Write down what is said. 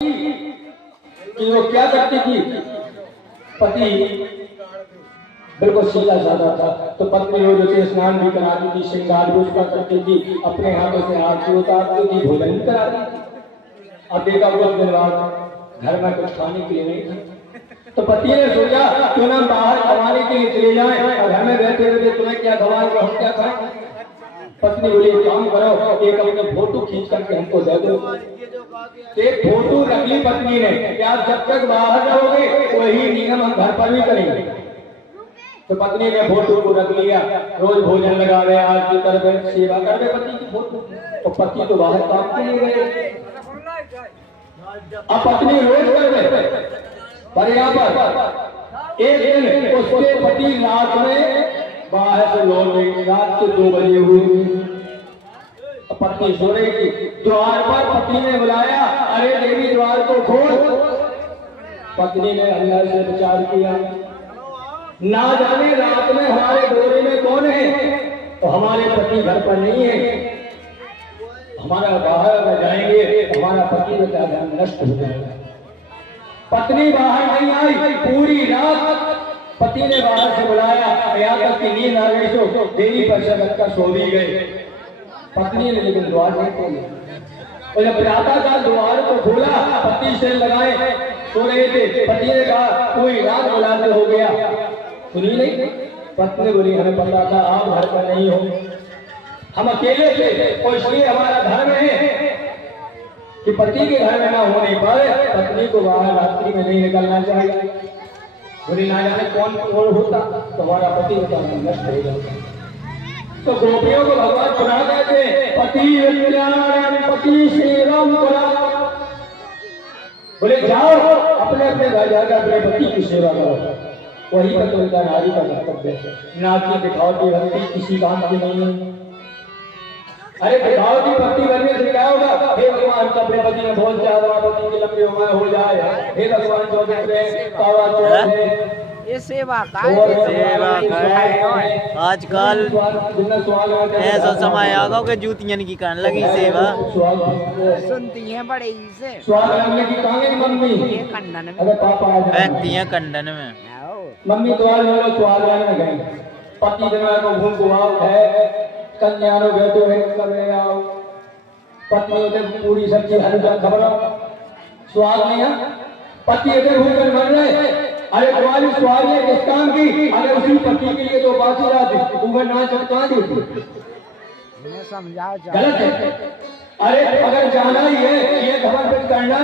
कि वो क्या करती थी, पति बिल्कुल सीधा साधा था, तो पत्नी वो जैसे स्नान भी कराती थी, श्रृंगार भी उसका करती थी, अपने हाथों से आरती उतारती थी, भोजन भी कराती थी। अब देखा कुछ दिन बाद घर में कुछ खाने के लिए नहीं था, तो पति ने सोचा क्यों ना बाहर कमाने के लिए चले जाएं, और घर में बैठे बैठे तुम्हें क्या खवाएंगे, हम क्या खाएं। पत्नी बोली काम करो, एक अपने फोटो खींच करके हमको दे दो। एक फोटो रख ली पत्नी ने, क्या जब तक बाहर रहोगे वही नियम हम घर पर भी करेंगे। तो पत्नी ने फोटो को रख लिया, रोज भोजन लगा रहे, आरती कर रहे, सेवा कर रहे पति की फोटो। तो पति तो बाहर काम के लिए गए, अब पत्नी रोज कर रहे, पर यहाँ पर एक दिन उसके पति रात में बाहर से लौट गई, रात के 2 बजे हुई, पत्नी सो रही थी, द्वार पर पति ने बुलाया, अरे देवी द्वार को खोल। पत्नी ने अल्लाह से विचार किया, ना जाने रात में हमारे डोरे में कौन है, तो हमारे पति घर पर नहीं है, हमारा बाहर जाएंगे हमारा पति का ध्यान नष्ट हो जाएगा। पत्नी बाहर नहीं आई, पूरी रात पति ने बाहर से बुलाया, यहाँ तक की नींद आ गई, तो देवी पर से रखकर सो भी गए। पत्नी ने लेकिन द्वार नहीं खोला, और जब प्रातः काल द्वार को खोला, पति से लगाए सो रहे थे, पति ने कहा कोई रात बुलाते हो गया, सुनी नहीं। पत्नी बोली हमें पता था आप घर पर नहीं हो, हम अकेले थे, और इसलिए हमारा धर्म है कि पति के घर में न होने पर पत्नी को बाहर रात्रि में नहीं निकलना चाहिए। बोली ना जाने कौन कौन होता, तो हमारा पति का नष्ट हो जाता। तो गोपियों को भगवान सुना देते, पति पति श्री राम करा, बोले जाओ अपने अपने घर जाकर अपने पति की सेवा करो, वही पर उनका नारी का कर्तव्य है। नाची दिखावटी भक्ति किसी काम की नहीं है। अरे दिखावटी भक्ति करने से क्या होगा, हे भगवान अपने पति में बहुत ज्यादा पति की लंबी उम्र हो जाए, हे भगवान ये सेवा का आजकल ऐसा समय आ गया कि जूतियन की कान लगी सेवा सुनती है बड़े ही से मम्मी कंडन में फेंकती है, कंडन में मम्मी द्वार में गए, पति दिनवार को घूम घुमाओ है, कन्या बैठो है करने आओ, पत्नी ने पूरी सब्जी हल्का खबरों स्वाद नहीं है, पति इधर होकर मर रहे, अरे तुम्हारी सवारी है किस काम की, अगर उसी पति के लिए तो बाकी रात ऊपर ना चटका देती, समझाओ गलत है। अरे अगर जाना ही है ये खबर करना